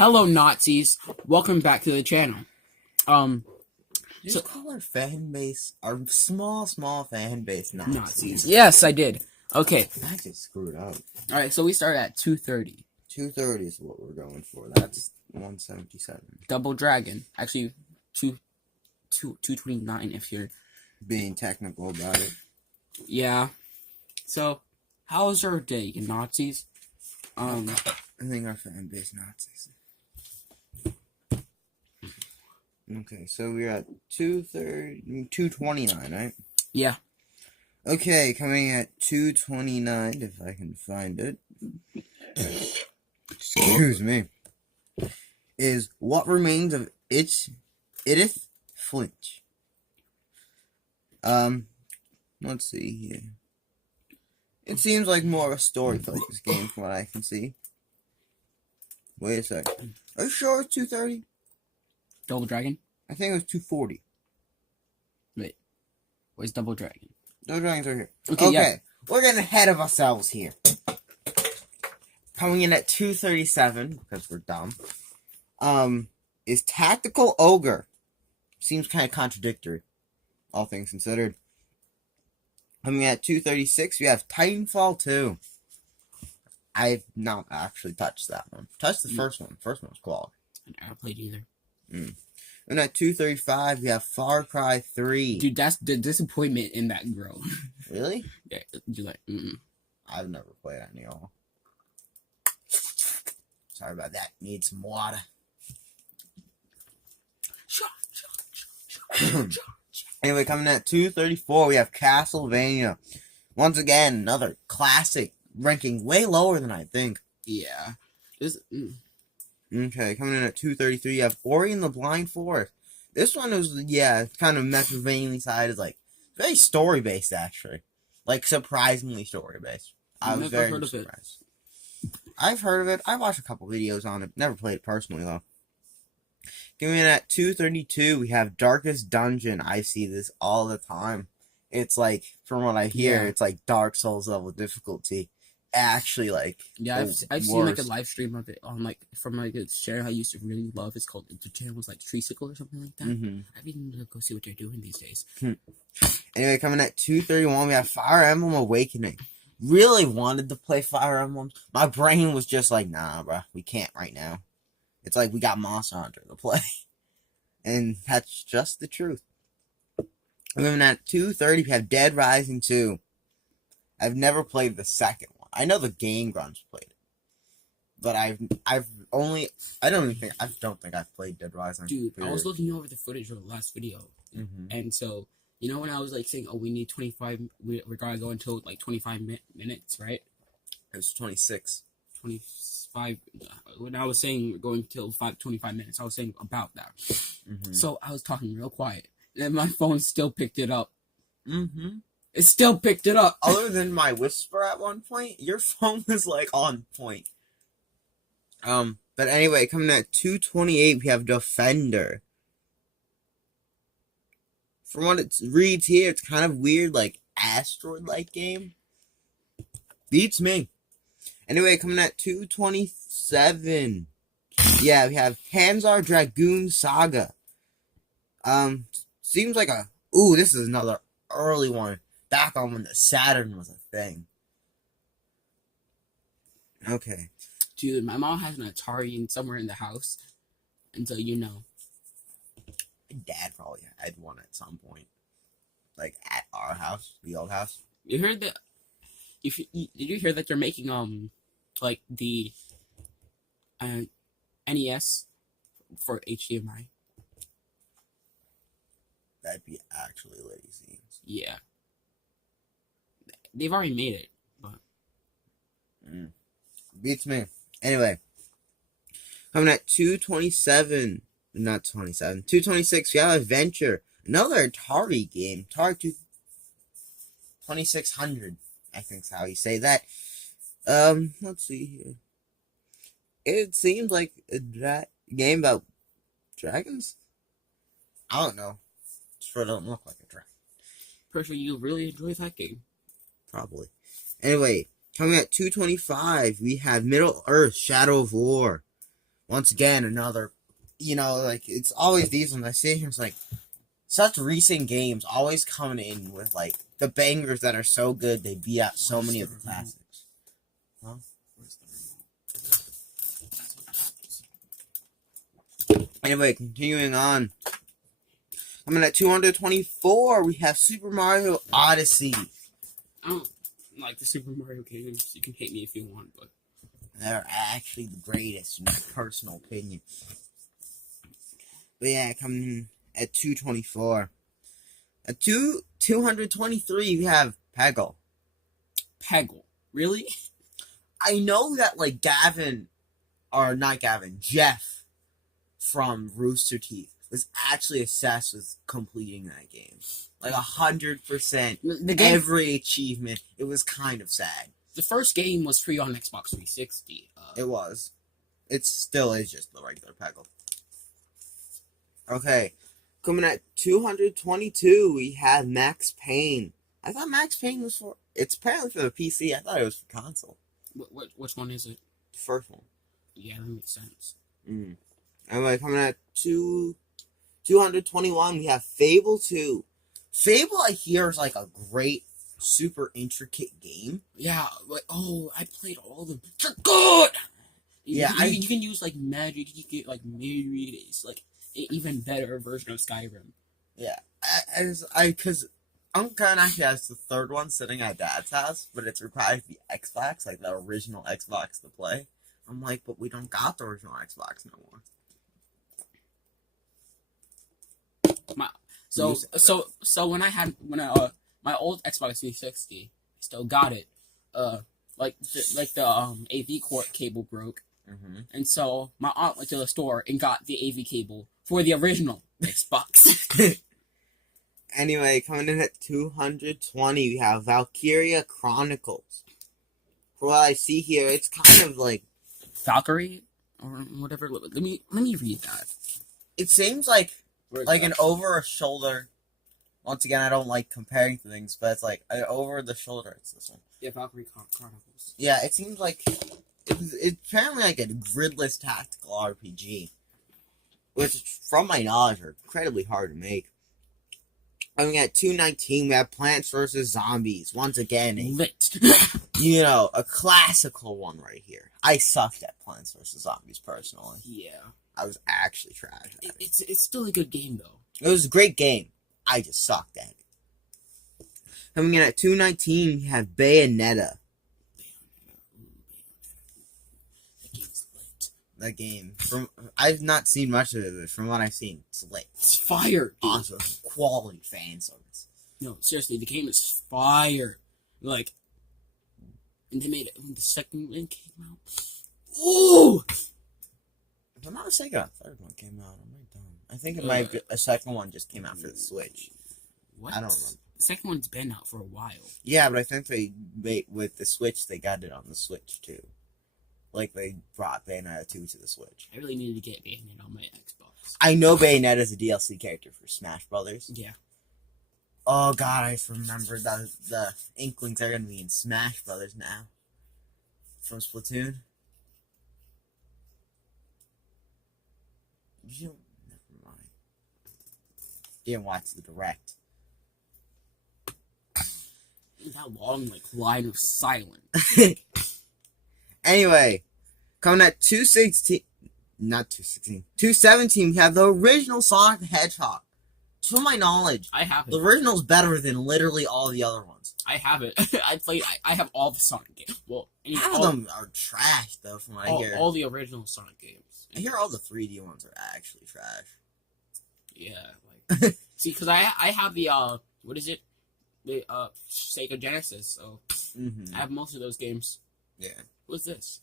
Hello, Nazis. Welcome back to the channel. Just call our fan base, our small fan base, Nazis. Yes, I did. Okay. I just screwed up. All right, so we started at 2:30. 230 is what we're going for. That's 177. Double Dragon. Actually, 229 if you're being technical about it. Yeah. So, how's your day, Nazis? I think our fan base Nazis. Okay, so we're at 229, right? Yeah. Okay, coming at 229, if I can find it. Excuse me. Is What Remains of Edith Finch. Let's see here. It seems like more of a story-focused game from what I can see. Wait a sec. Are you sure it's 230? Double Dragon? I think it was 240. Wait. Where's Double Dragon? Double Dragon's right here. Okay, yeah. We're getting ahead of ourselves here. Coming in at 237, because we're dumb, is Tactical Ogre. Seems kind of contradictory, all things considered. Coming at 236, we have Titanfall 2. I've not actually touched that one. Touched the first one. First one was quality. I never played either. And at 235, we have Far Cry 3. Dude, that's the disappointment in that girl. Really? Yeah, you're like, I've never played any of them. Sorry about that. Need some water. Anyway, coming at 234, we have Castlevania. Once again, another classic, ranking way lower than I think. Yeah. Okay, coming in at 233, you have Ori and the Blind Forest. This one was, kind of Metroidvania side. Is like very story-based, actually. Like, surprisingly story-based. I was very surprised. I've heard of it. I watched a couple videos on it. Never played it personally, though. Coming in at 232, we have Darkest Dungeon. I see this all the time. It's like, from what I hear, it's like Dark Souls level difficulty. Actually, like, I've seen like a live stream of it on from a channel I used to really love. It's called, the channel was like Treesicle or something like that. I need to go see what they're doing these days. Anyway, coming at 231, we have Fire Emblem Awakening. Really wanted to play Fire Emblem. My brain was just like, nah, bro, we can't right now. It's like we got Monster Hunter to play. And that's just the truth. And then at 230, we have Dead Rising 2. I've never played the second one. I know the Game Grunts played it. But I don't think I've played Dead Rising. Dude, I was looking over the footage of the last video. And so, you know when I was like saying, we need 25, we're gonna go until like 25 minutes, right? It was 26. 25, when I was saying we're going till 25 minutes, I was saying about that. So I was talking real quiet. And my phone still picked it up. It still picked it up. Other than my whisper at one point, your phone was like on point. But anyway, coming at 228, we have Defender. From what it reads here, it's kind of weird, like asteroid-like game. Beats me. Anyway, coming at 227, yeah, we have Panzer Dragoon Saga. Seems like this is another early one. Back on when the Saturn was a thing. Okay. Dude, my mom has an Atari somewhere in the house. And so, you know. Dad probably had one at some point. Like, at our house, the old house. You heard that? Did you hear that they're making, like, the NES for HDMI? That'd be actually lazy. Yeah. They've already made it, but... Beats me. Anyway. Coming at 227. Not 27. 226, we have Adventure. Another Atari game. Atari 2600. I think is how you say that. Let's see here. It seems like a game about dragons? I don't know. It sure doesn't look like a dragon. Pretty sure you really enjoy that game. Probably. Anyway, coming at 225, we have Middle Earth: Shadow of War. once again, another, like, it's always these ones I see here. It's like, such recent games always coming in with, like, the bangers that are so good, they beat out so many of the classics. Huh? Anyway, continuing on. Coming at 224, we have Super Mario Odyssey. I don't like the Super Mario games. You can hate me if you want, but they're actually the greatest, in my personal opinion. But yeah, coming in at 224. At 223, we have Peggle. Peggle? Really? I know that, like, Jeff from Rooster Teeth was actually obsessed with completing that game. Like 100%. Every achievement. It was kind of sad. The first game was free on Xbox 360. It was. It still is just the regular Peggle. Okay. Coming at 222, we have Max Payne. I thought Max Payne was for... It's apparently for the PC. I thought it was for console. Which one is it? The first one. Yeah, that makes sense. Anyway, coming at 221, we have Fable 2. Fable, I hear, is like a great, super intricate game. Yeah, I played all of them. They're good! Yeah, you can use, like, magic, you can get, like, myriad. It's, like, an even better version of Skyrim. Yeah, because Uncle actually has the third one sitting at Dad's house, but it's required the Xbox, like the original Xbox to play. I'm like, but we don't got the original Xbox no more. So when I my old Xbox 360, I still got it. Like the AV cord cable broke, and so my aunt went to the store and got the AV cable for the original Xbox. Anyway, coming in at 220, we have Valkyria Chronicles. For what I see here, it's kind of like Valkyrie or whatever. Let me read that. It seems like an over-shoulder. Once again, I don't like comparing things, but it's like over the shoulder. It's this one. Yeah, Valkyrie Chronicles. Yeah, it seems like it's apparently like a gridless tactical RPG, which, from my knowledge, are incredibly hard to make. Coming at 219, we have Plants vs. Zombies. Once again, a classical one right here. I sucked at Plants vs. Zombies, personally. Yeah. I was actually trash at it. It's still a good game, though. It was a great game. I just sucked at it. Coming in at 219, we have Bayonetta. That game. I've not seen much of it, but from what I've seen, it's lit. It's fire, dude. Awesome. Quality fan service. No, seriously, the game is fire. Like, and they made it when the second one came out. Ooh! If I'm not mistaken, a third one came out. I'm right down. I think it might be a second one just came out for the Switch. What? I don't remember. The second one's been out for a while. Yeah, but I think with the Switch, they got it on the Switch too. Like, they brought Bayonetta 2 to the Switch. I really needed to get Bayonetta on my Xbox. I know Bayonetta is a DLC character for Smash Brothers. Yeah. Oh god, I remember the Inklings are going to be in Smash Brothers now. From Splatoon. Never mind. Didn't watch the Direct. That long, like, line of silence. Anyway, coming at 217, we have the original Sonic the Hedgehog. To my knowledge, I have it. The original's better than literally all the other ones. I have it. I have all the Sonic games. Well, half of them are trash, though, from what I hear. All the original Sonic games. I hear all the 3D ones are actually trash. Yeah, like see, because I have the what is it? The Sega Genesis, so I have most of those games. Yeah. What's this?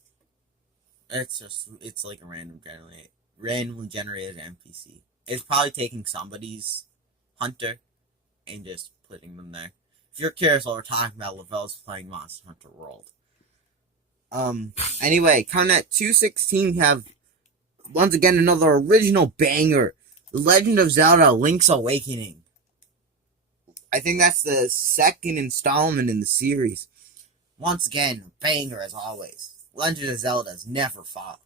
It's like a randomly generated NPC. It's probably taking somebody's hunter and just putting them there. If you're curious what we're talking about, Lavelle's playing Monster Hunter World. Anyway, coming at 216, we have once again another original banger, The Legend of Zelda: Link's Awakening. I think that's the second installment in the series. Once again, a banger as always. Legend of Zelda's never fought.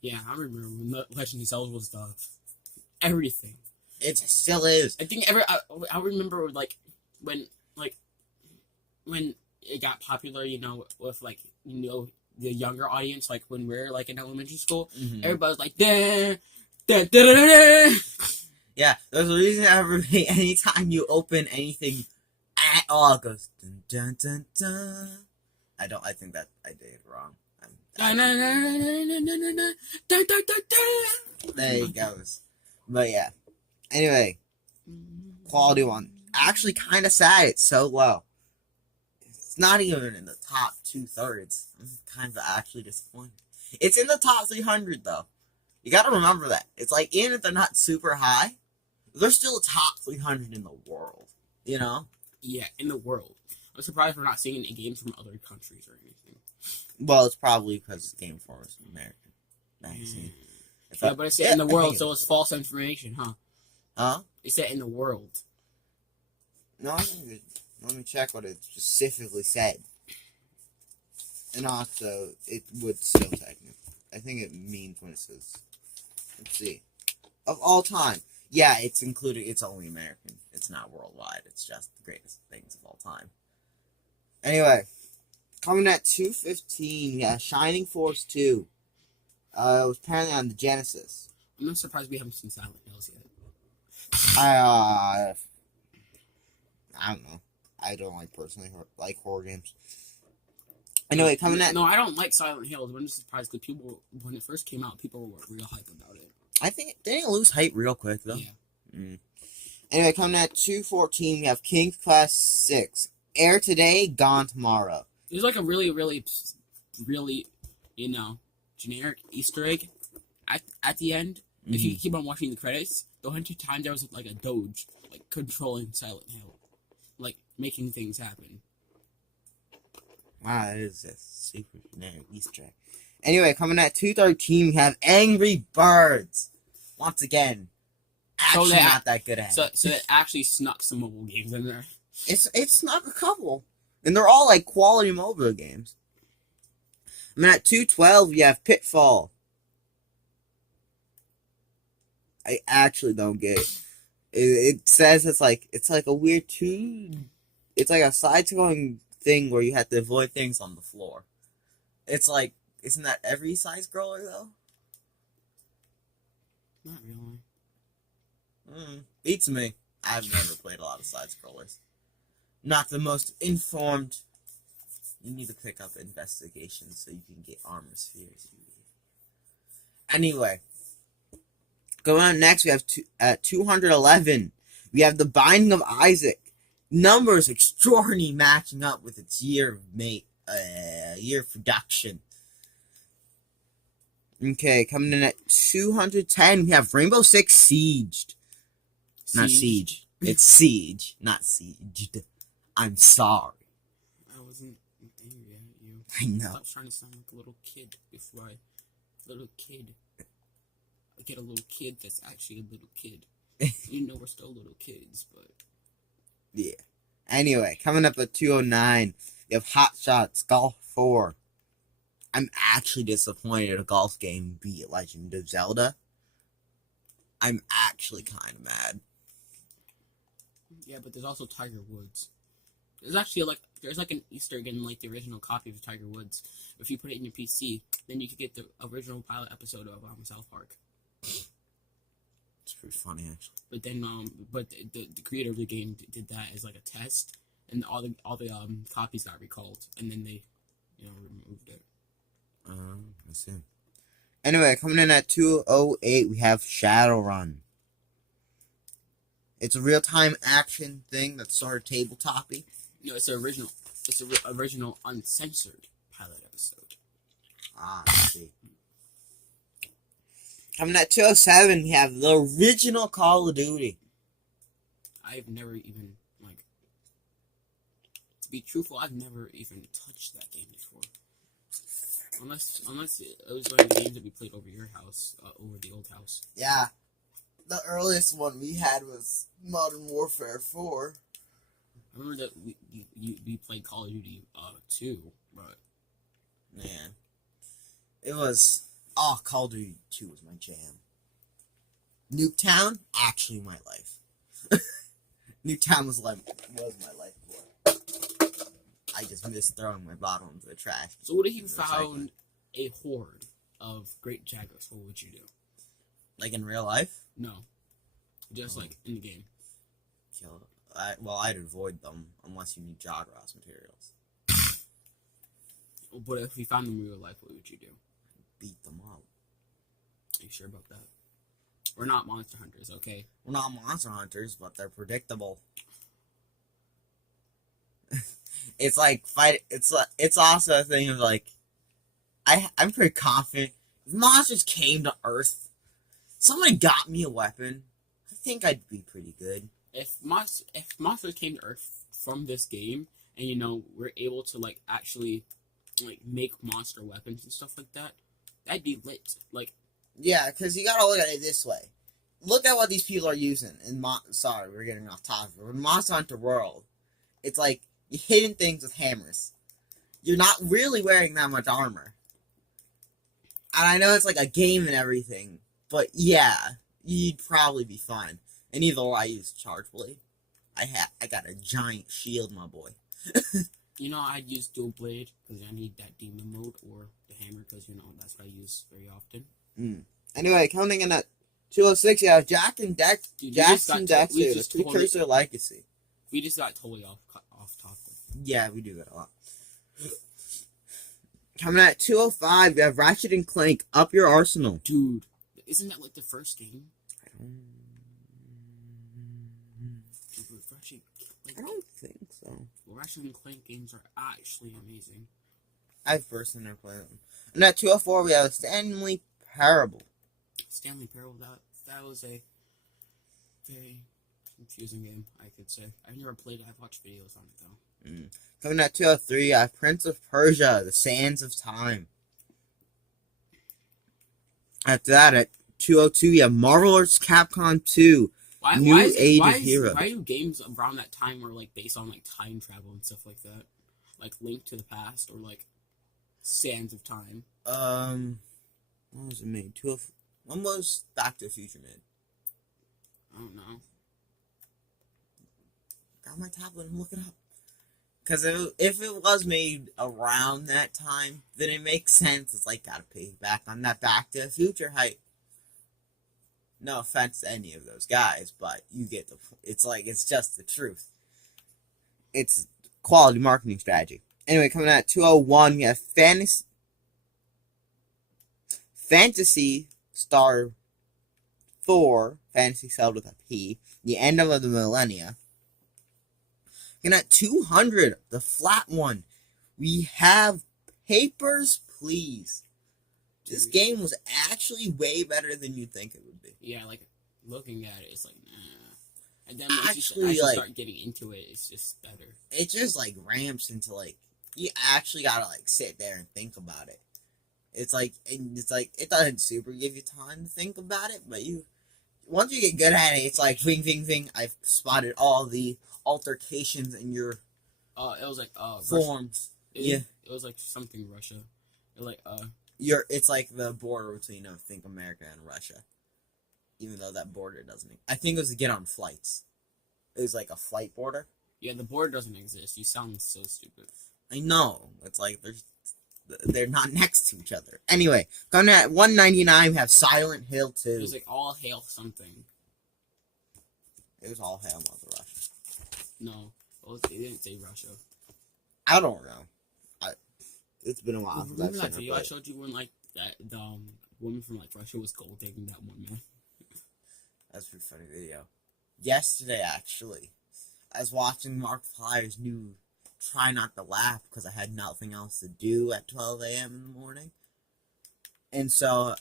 Yeah, I remember when Legend of Zelda was the everything. It still is. I think I remember when like when it got popular, with the younger audience, like when we're like in elementary school, everybody was like, da, da, da, da, da. Yeah, there's a reason anytime you open anything at all, it goes dun dun dun dun. I think that I did it wrong. There it goes. But yeah. Anyway, quality one. Actually, kind of sad. It's so low. It's not even in the top 2/3. I'm kind of actually disappointed. It's in the top 300 though. You got to remember that. It's like even if they're not super high, they're still top 300 in the world. You know? Yeah, in the world. I'm surprised we're not seeing any games from other countries or anything. Well, it's probably because Game Informer is an American magazine. Yeah, but it's in the world, so it's false information, huh? Huh? It's set in the world. No, let me check what it specifically said. And also, it would still technically. I think it means when it says. Let's see. Of all time. Yeah, it's included. It's only American. It's not worldwide. It's just the greatest things of all time. Anyway, coming at 2:15. Yeah, Shining Force 2. It was apparently on the Genesis. I'm not surprised we haven't seen Silent Hills yet. I don't know. I don't personally like horror games. Anyway, coming at... No, I don't like Silent Hills. I'm just surprised because people, when it first came out, people were real hype about it. I think it didn't lose hype real quick, though. Yeah. Anyway, coming at 2:14, we have King's Quest 6. Air today, gone tomorrow. There's like a really, really, really, generic Easter egg at the end. If you keep on watching the credits, the 100 times there was like a doge, like controlling Silent Hill, like making things happen. Wow, that is a super generic Easter egg. Anyway, coming at 2:13, we have Angry Birds. Once again, actually not that good at it. So it actually snuck some mobile games in there. It snuck a couple. And they're all like quality mobile games. I mean, at 2:12, we have Pitfall. I actually don't get it. It says it's like a weird it's like a side-scrolling thing where you have to avoid things on the floor. It's like, isn't that every side scroller though? Not really. Beats me. I've never played a lot of side scrollers. Not the most informed. You need to pick up investigation so you can get armor spheres. Anyway, going on next, we have at 211. We have The Binding of Isaac. Numbers extraordinarily matching up with its year of production. Okay, coming in at 210, we have Rainbow Six Siege. Not Siege. It's Siege, not Sieged. I'm sorry. I wasn't angry at you. I know. Stop trying to sound like a little kid before I get a little kid that's actually a little kid. We're still little kids, but... Yeah. Anyway, coming up at 209, you have Hot Shots Golf 4. I'm actually disappointed a golf game beat Legend of Zelda. I'm actually kind of mad. Yeah, but there's also Tiger Woods. There's actually there's an Easter egg in the original copy of Tiger Woods. If you put it in your PC, then you could get the original pilot episode of South Park. It's pretty funny, actually. But then, the creator of the game did that as a test, and all the copies got recalled, and then they, removed it. I see. Anyway, coming in at 208, we have Shadowrun. It's a real-time action thing that's sort of tabletop-y. No, it's the original. It's the original uncensored pilot episode. I see. Coming at 207, we have the original Call of Duty. I've never even, to be truthful, I've never even touched that game before. Unless it was one of the games that we played over your house, over the old house. Yeah. The earliest one we had was Modern Warfare 4. I remember that we played Call of Duty 2, but... Man. It was Oh, Call of Duty 2 was my jam. Nuketown, actually my life. Nuketown was my life before. I just missed throwing my bottle into the trash. So what if you found a horde of great jaguars? What would you do? Like in real life? No. Just like in the game. Kill I'd avoid them unless you need Jagras materials. But if you found them in real life, what would you do? Beat them up. Are you sure about that? We're not monster hunters, okay? We're not monster hunters, but they're predictable. It's like fight. It's also a thing of like, I'm pretty confident if monsters came to Earth, somebody got me a weapon, I think I'd be pretty good. If monsters came to Earth from this game, and we're able to like actually like make monster weapons and stuff like that, that'd be lit. Like, yeah, because you gotta look at it this way. Look at what these people are using. Sorry, we're getting off topic. In Monster Hunter World, it's like you're hitting things with hammers. You're not really wearing that much armor. And I know it's like a game and everything, but yeah, you'd probably be fine. And either I use Charge Blade. I got a giant shield, my boy. I'd use Dual Blade because I need that demon mode, or the hammer because that's what I use very often. Anyway, coming in at 206, you have Jackson Dexter, the Precursor Legacy. We just got totally off topic. Yeah, we do that a lot. Coming at 205, we have Ratchet and Clank, Up Your Arsenal. Dude, isn't that like the first game? I don't think so. Ratchet and Clank games are actually amazing. I've personally never played them. And at 204, we have Stanley Parable. Stanley Parable, that was a very confusing game, I could say. I've never played it. I've watched videos on it, though. Coming at 203, I have Prince of Persia, The Sands of Time. After that, at 202, you have Marvel vs. Capcom 2, Age of Heroes. Why do games around that time were like based on like time travel and stuff like that? Like Link to the Past or like Sands of Time? When was it made? When was Back to the Future made? I don't know. Got my tablet and look it up. Because if it was made around that time, then it makes sense. It's like, gotta pay back on that Back to the Future hype. No offense to any of those guys, but you get the... It's like, it's just the truth. It's quality marketing strategy. Anyway, coming out at 201, we have Fantasy Star Thor, Fantasy spelled with a P, The End of the Millennia. And at 200, the flat one, we have Papers, Please. This game was actually way better than you'd think it would be. Yeah, like, looking at it, it's like, nah. And then once you start getting into it, it's just better. It just, like, ramps into, like, you actually gotta, like, sit there and think about it. It's like, it doesn't super give you time to think about it, but once you get good at it, it's like, ving, ving, ving, I've spotted all the altercations in your it was like, forms. It was like something Russia. Like, it's like the border between, think America and Russia. Even though that border doesn't... I think it was to get on flights. It was like a flight border. Yeah, the border doesn't exist. You sound so stupid. I know. It's like they're not next to each other. Anyway, coming at 199, we have Silent Hill 2. It was like All Hail something. It was All Hail Mother Russia. No, it didn't say Russia. I don't know. It's been a while. Remember that video I showed you when like that the woman from like Russia was gold digging that one man? That's a pretty funny video. Yesterday, actually, I was watching Markiplier's new Try Not to Laugh because I had nothing else to do at 12 a.m. in the morning. And so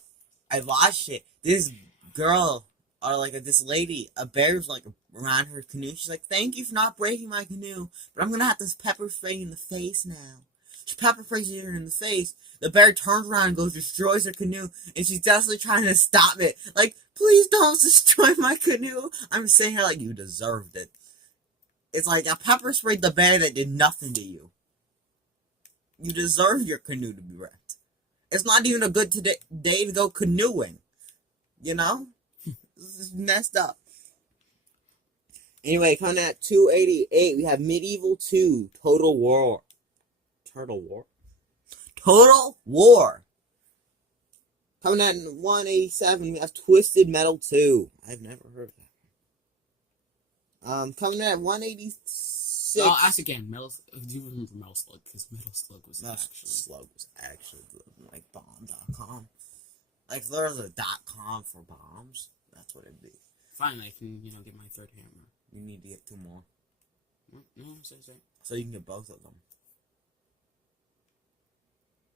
I watched it. This girl, or like this lady, a bear's like around her canoe. She's like, "Thank you for not breaking my canoe, but I'm gonna have this pepper spray in the face now." She pepper sprays her in the face. The bear turns around and goes, destroys her canoe, and she's desperately trying to stop it. Like, please don't destroy my canoe. I'm saying her like, you deserved it. It's like a pepper sprayed the bear that did nothing to you. You deserve your canoe to be wrecked. It's not even a good day to go canoeing. You know? This is messed up. Anyway, coming at 288, we have Medieval 2, Total War. Total War? Total War! Coming at 187, we have Twisted Metal 2. I've never heard of that. Coming at 186. I'll ask again. Do you remember Metal Slug? Because Metal Slug was actually like bomb.com. Like if there was a .com for bombs, that's what it'd be. Fine, I can get my third hammer. You need to get 2 more. No, say. So you can get both of them.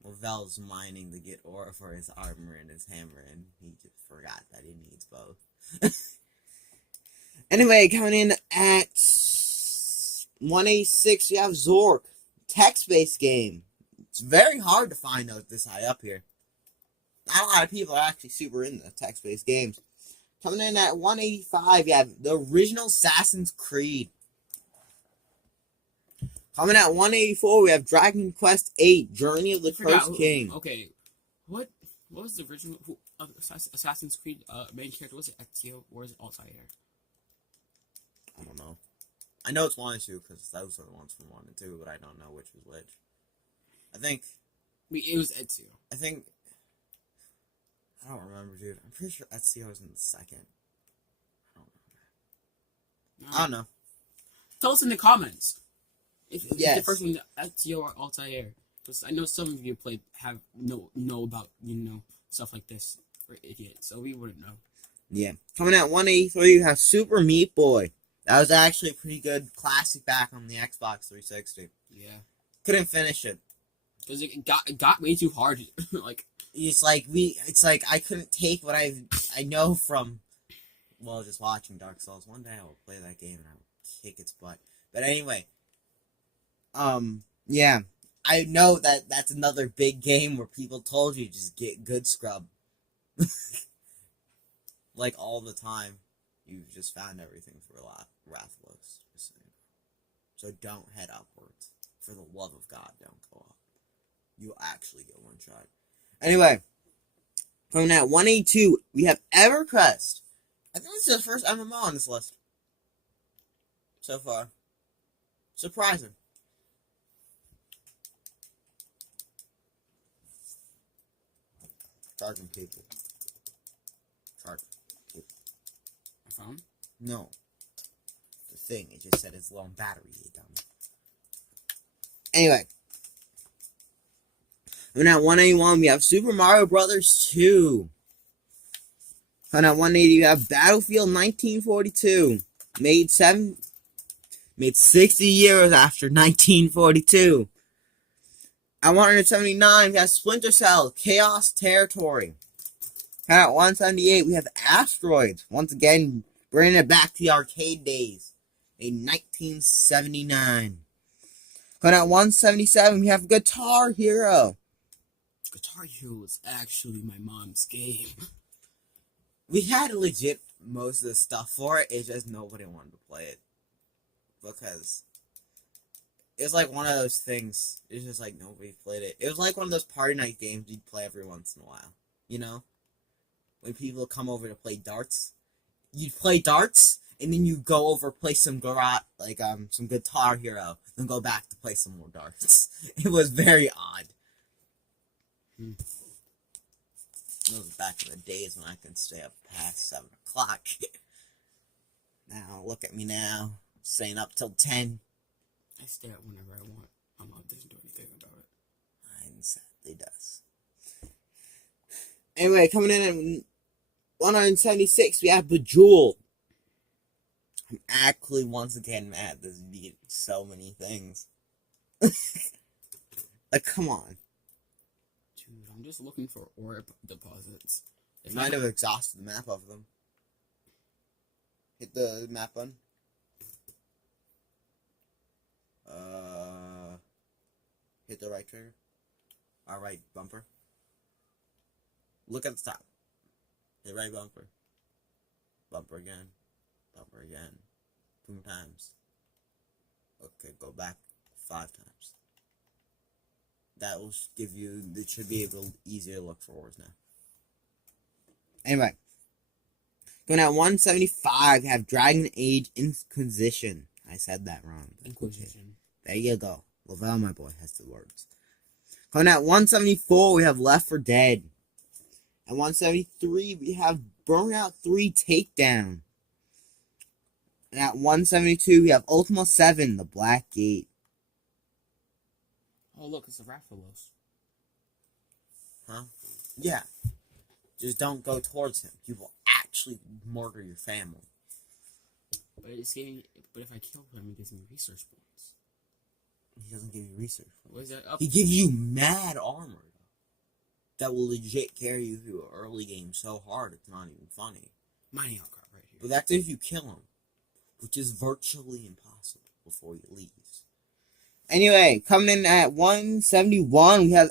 Lavelle's mining to get ore for his armor and his hammer, and he just forgot that he needs both. Anyway, coming in at 186, we have Zork. Text-based game. It's very hard to find those this high up here. Not a lot of people are actually super into text-based games. Coming in at 185, you have the original Assassin's Creed. Coming at 184, we have Dragon Quest VIII, Journey of the Cursed King. Okay, what was the original Assassin's Creed main character? Was it Ezio or is it Altair? I don't know. I know it's 1 and 2 because those are the ones from 1 and 2, but I don't know which was which. I think it was Ezio. I don't remember, dude. I'm pretty sure Ezio was in the second. I don't know. Tell us in the comments. If the first one Ezio or Altair. Because I know some of you know about stuff like this. We're idiots, so we wouldn't know. Yeah. Coming at 183, you have Super Meat Boy. That was actually a pretty good classic back on the Xbox 360. Yeah. Couldn't finish it. Because it got way too hard. It's like I couldn't take what I know from just watching Dark Souls. One day I will play that game and I will kick its butt. But anyway, yeah, I know that's another big game where people told you just get good scrub. Like all the time, you've just found everything for a lot Rathalos. So don't head upwards. For the love of God, don't go up. You'll actually get one shot. Anyway, coming at 182, we have EverQuest. I think this is the first MMO on this list so far. Surprising. Charging people. Charging people. My phone? No. The thing, it just said it's low on battery, you dummy. Anyway. And at 181, we have Super Mario Brothers 2. And at 180, we have Battlefield 1942. Made 60 years after 1942. At 179, we have Splinter Cell, Chaos Territory. And at 178, we have Asteroids. Once again, bringing it back to the arcade days. In 1979. And at 177, we have Guitar Hero. Guitar Hero was actually my mom's game. We had legit most of the stuff for it. It's just nobody wanted to play it. Because it's like one of those things. It's just like nobody played it. It was like one of those party night games you'd play every once in a while. You know? When people come over to play darts. You'd play darts, and then you go over play some some Guitar Hero, then go back to play some more darts. It was very odd. It was back in the days when I could stay up past 7 o'clock. Now, look at me now. Staying up till 10. I stay up whenever I want. My mom doesn't do anything about it. Mine sadly does. Anyway, coming in at 176, we have Bejeweled. I'm actually once again mad this beat so many things. Like, come on. Dude, I'm just looking for ore deposits. It might have exhausted the map of them. Hit the map button. Hit the right trigger. Right bumper. Look at the top. Hit right bumper. Bumper again. Bumper again. 2 times. Okay, go back 5 times. that will give you. That should be able to easier to look for ores now. Anyway, going at 175, we have Dragon Age Inquisition. I said that wrong. Inquisition. There you go. Lavelle, my boy, has the words. Going at 174, we have Left 4 Dead. At 173, we have Burnout 3 Takedown. And at 172, we have Ultima 7, The Black Gate. Oh, look, it's a Rathalos. Huh? Yeah. Just don't go towards him. You will actually murder your family. But if I kill him, he gives me research points. He doesn't give you research points. What is that up? He gives you mad armor. That will legit carry you through an early game so hard it's not even funny. Mining outcrop right here. But that's if you kill him. Which is virtually impossible before he leaves. Anyway, coming in at 171, we have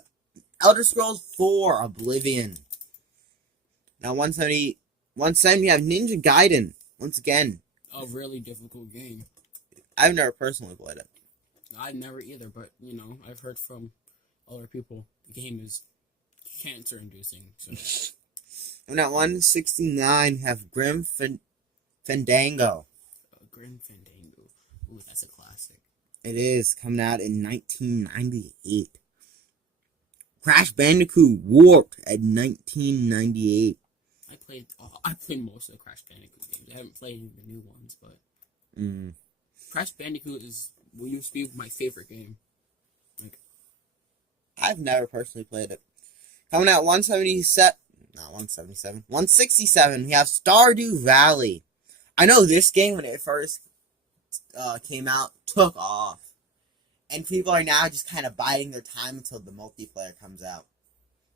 Elder Scrolls 4 Oblivion. Now 170, we have Ninja Gaiden. Once again. A really difficult game. I've never personally played it. I've never either, but, I've heard from other people the game is cancer-inducing. So. And at 169, we have Grim Fandango. Grim Fandango. Ooh, that's a classic. It is, coming out in 1998. Crash Bandicoot Warped at 1998. I played most of the Crash Bandicoot games. I haven't played any of the new ones, but Crash Bandicoot used to be my favorite game. I've never personally played it. Coming out 167, not 177, 167. We have Stardew Valley. I know this game when it first came out took off, and people are now just kind of biding their time until the multiplayer comes out.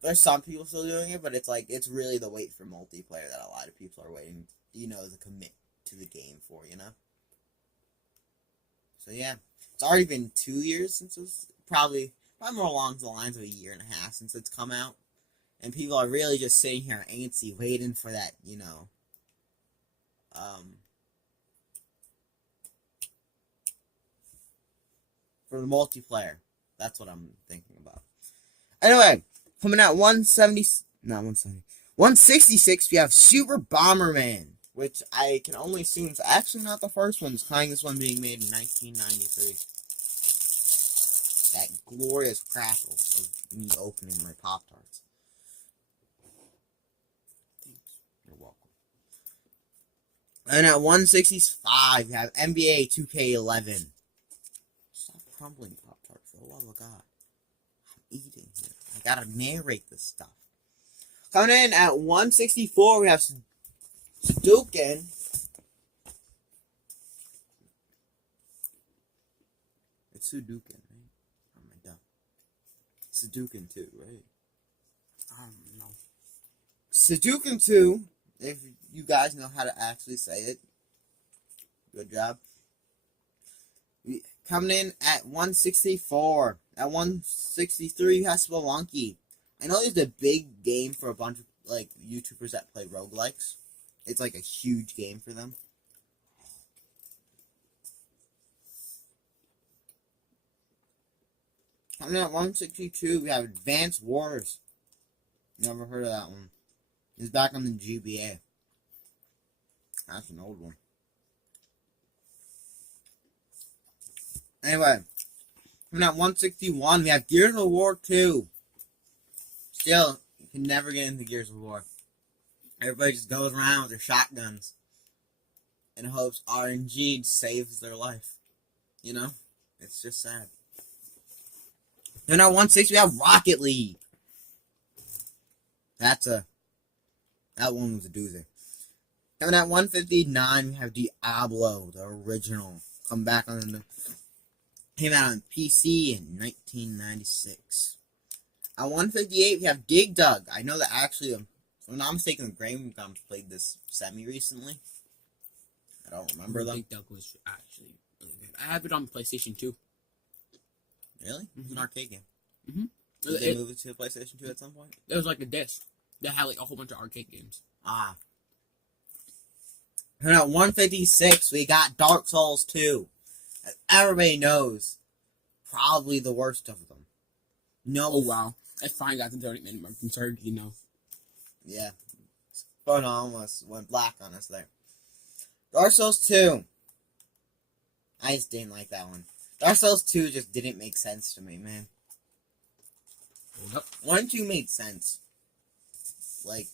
There's some people still doing it, but it's really the wait for multiplayer that a lot of people are waiting, to commit to the game for, So yeah, it's already been 2 years since it's probably more along the lines of a year and a half since it's come out, and people are really just sitting here antsy, waiting for that, for the multiplayer. That's what I'm thinking about. Anyway. Coming out 166, we have Super Bomberman, which I can only assume is actually not the first one. It's kind of this one being made in 1993. That glorious crackle of me opening my Pop-Tarts. You're welcome. And at 165, we have NBA 2K11. Stop crumbling Pop-Tarts, for the love of God. I'm eating here. I gotta narrate this stuff. Coming in at 164, we have Sudoku. It's Sudoku, right? Oh my god. Sudoku 2, right? I don't know. Sudoku 2, if you guys know how to actually say it, good job. Coming in at 164. At 163, you have Spelunky. I know it's a big game for a bunch of YouTubers that play roguelikes. It's a huge game for them. Coming in at 162, we have Advance Wars. Never heard of that one. It's back on the GBA. That's an old one. Anyway, coming out 161, we have Gears of War 2. Still, you can never get into Gears of War. Everybody just goes around with their shotguns and hopes RNG saves their life. It's just sad. Coming out 160, we have Rocket League. That one was a doozy. Coming at 159, we have Diablo, the original. Come back on the... Came out on PC in 1996. At 158, we have Dig Dug. I know that actually, if I'm not mistaken, Graham played this semi-recently. I don't remember them. Dig Dug was actually really good. I have it on PlayStation 2. Really? Mm-hmm. It's an arcade game. Mm-hmm. Did they move it to PlayStation 2 at some point? There was a disc that had a whole bunch of arcade games. Ah. And at 156, we got Dark Souls 2. Everybody knows, probably the worst of them. No. Oh, wow. I finally got the 30-minute mark from Surge, you know. Yeah. Phone almost went black on us there. Dark Souls 2. I just didn't like that one. Dark Souls 2 just didn't make sense to me, man. Hold up. 1 and 2 made sense. Like,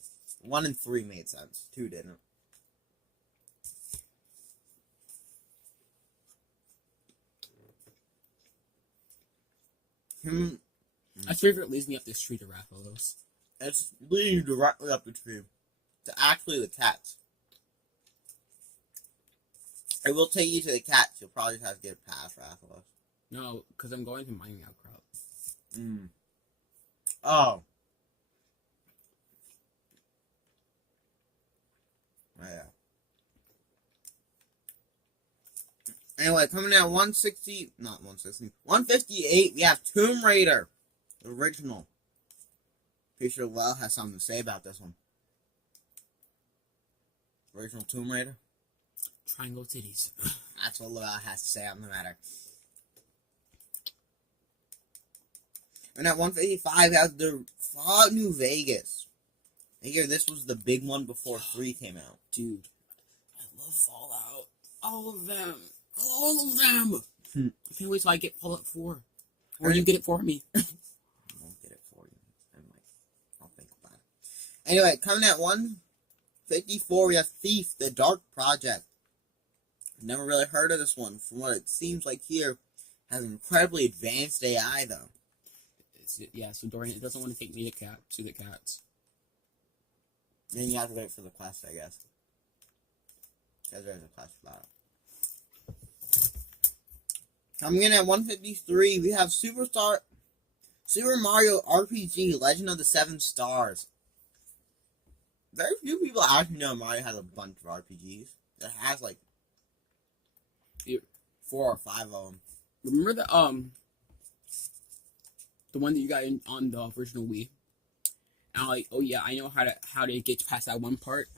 1 and 3 made sense. 2 didn't. My favorite leads me up the street of Rathalos. It's leading you directly up the tree. To actually the cats. It will take you to the cats. You'll probably just have to get past Rathalos. No, because I'm going to mining outcrop. Oh. Yeah. Anyway, coming in at 160, not 160, 158, we have Tomb Raider, the original. Pretty sure Well has something to say about this one. Original Tomb Raider. Triangle titties. That's what Well has to say on the matter. And at 155, we have the Fallout New Vegas. I hear this was the big one before 3 came out. Dude, I love Fallout. All of them. All of them. I can't wait till I get Fallout 4. Or you get it for me. I won't get it for you. I'll think about it. Anyway, coming at 154, we have Thief, the Dark Project. Never really heard of this one. From what it seems like here, has an incredibly advanced AI, though. Yeah, so Dorian, it doesn't want to take me to the cats. Then you have to wait for the quest, I guess. Because there's a quest about it. Coming in at 153, we have Super Mario RPG Legend of the Seven Stars. Very few people actually know Mario has a bunch of RPGs. It has like 4 or 5 of them. Remember the one that you got on the original Wii? And I'm like, oh yeah, I know how to get past that one part.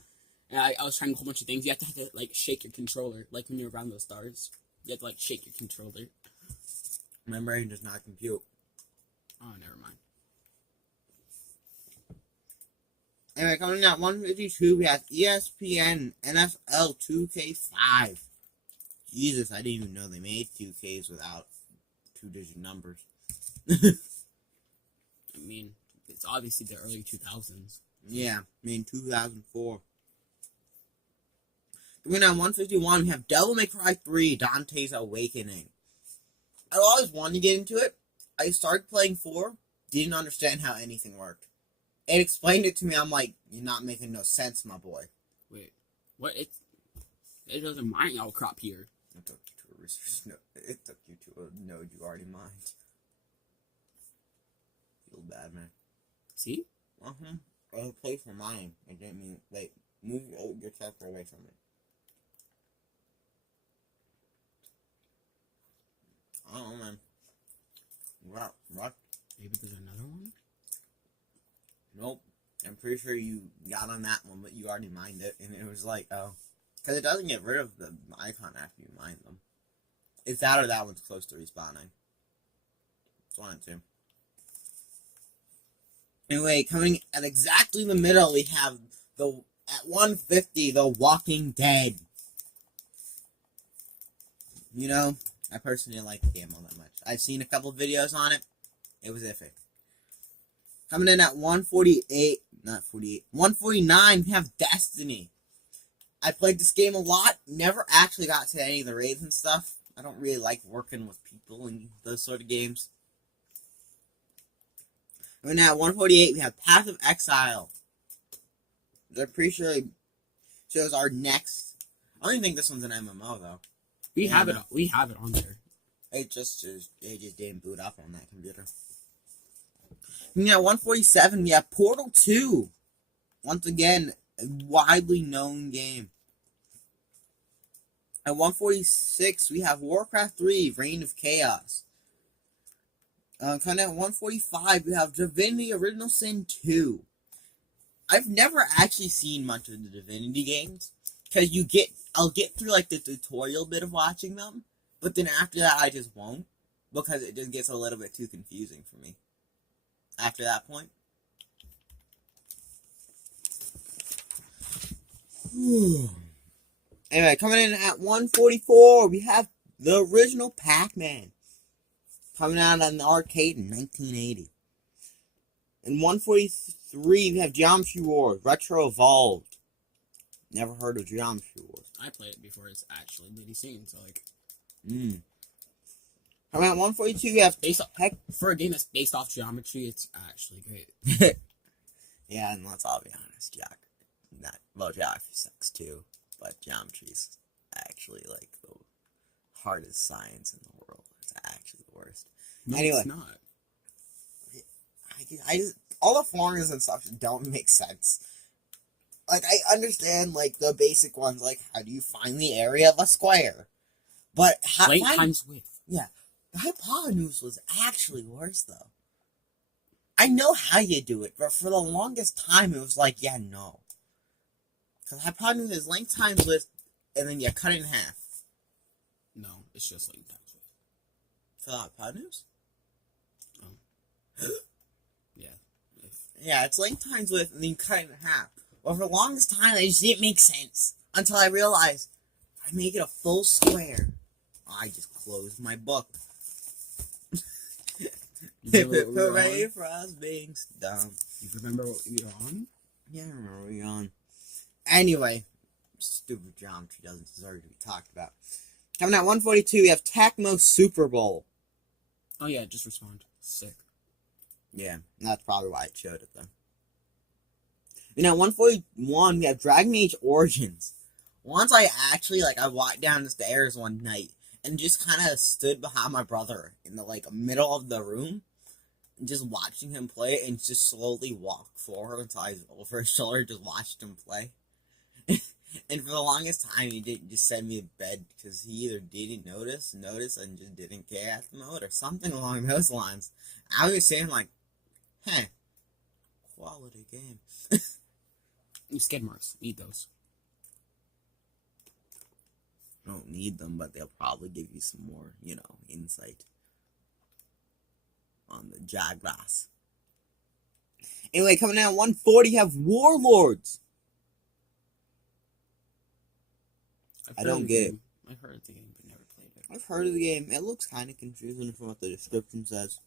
And I was trying a whole bunch of things. You have to like shake your controller, like when you're around those stars. You have to like shake your controller. My brain does not compute. Oh, never mind. Anyway, coming in at 152, we have ESPN NFL 2K5. Jesus, I didn't even know they made 2Ks without 2-digit numbers. I mean, it's obviously the early 2000s. Yeah, I mean 2004. Coming in at 151, we have Devil May Cry 3, Dante's Awakening. I always wanted to get into it. I started playing 4, didn't understand how anything worked. It explained it to me. I'm like, you're not making no sense, my boy. Wait, what? It doesn't mine outcrop here. It took you to a research node. It took you to a node you already mined. Feel bad, man. See? I play for mine. I didn't mean. Wait, move your character away from it. I don't know, man. What? Maybe there's another one? Nope. I'm pretty sure you got on that one, but you already mined it, and it was like, oh. Because it doesn't get rid of the icon after you mine them. It's that or that one's close to respawning. It's 1 and 2. Anyway, coming at exactly the middle, we have at 150, The Walking Dead. You know, I personally like the game all that much. I've seen a couple videos on it. It was iffy. Coming in at 149, we have Destiny. I played this game a lot, never actually got to any of the raids and stuff. I don't really like working with people in those sort of games. And at 148, we have Path of Exile. I'm pretty sure it shows our next. I don't even think this one's an MMO though. We have it on there. It just didn't boot up on that computer. And at 147, we have Portal 2. Once again, a widely known game. At 146, we have Warcraft 3, Reign of Chaos. Kind of at 145, we have Divinity Original Sin 2. I've never actually seen much of the Divinity games, because I'll get through like the tutorial bit of watching them, but then after that I just won't, because it just gets a little bit too confusing for me. after that point. Anyway, coming in at 144, we have the original Pac-Man. Coming out on the arcade in 1980. In 143, we have Geometry Wars, Retro Evolved. Never heard of Geometry Wars. I played it before it's actually really seen, so like. Coming out 142, we have for a game that's based off geometry, it's actually great. Yeah, and let's all be honest, geometry sucks too, but geometry's actually like the hardest science in the world. It's actually the worst. No, anyway, it's not. I just all the formulas and stuff don't make sense. Like I understand like the basic ones, like how do you find the area of a square, but length times width. Yeah, the hypotenuse was actually worse though. I know how you do it, but for the longest time it was like, yeah, no. Because hypotenuse is length times width, and then you cut it in half. No, it's just length times width. For the hypotenuse? Yeah. Yeah, it's length times width, and then you cut it in half. Well, for the longest time, it just didn't make sense. Until I realized, if I make it a full square, I just closed my book. Hooray for us being dumb. You remember what we were on? Yeah, I remember what we were on. Anyway, stupid geometry doesn't deserve to be talked about. Coming at 142, we have Tecmo Super Bowl. Oh yeah, just respond. Sick. Yeah, that's probably why it showed it though. And at 141, we have Dragon Age Origins. Once I walked down the stairs one night and just kind of stood behind my brother in the middle of the room, and just watching him play, and just slowly walked forward until I was over his shoulder, just watched him play. And for the longest time, he didn't just send me to bed because he either didn't notice, and just didn't care at the moment, or something along those lines. I was saying quality game. Skid marks. Eat those. I don't need them, but they'll probably give you some more, insight on the Jaguars. Anyway, coming out at 140, you have Warlords. I don't get it. I've heard of the game, but never played it. I've heard of the game. It looks kind of confusing from what the description says.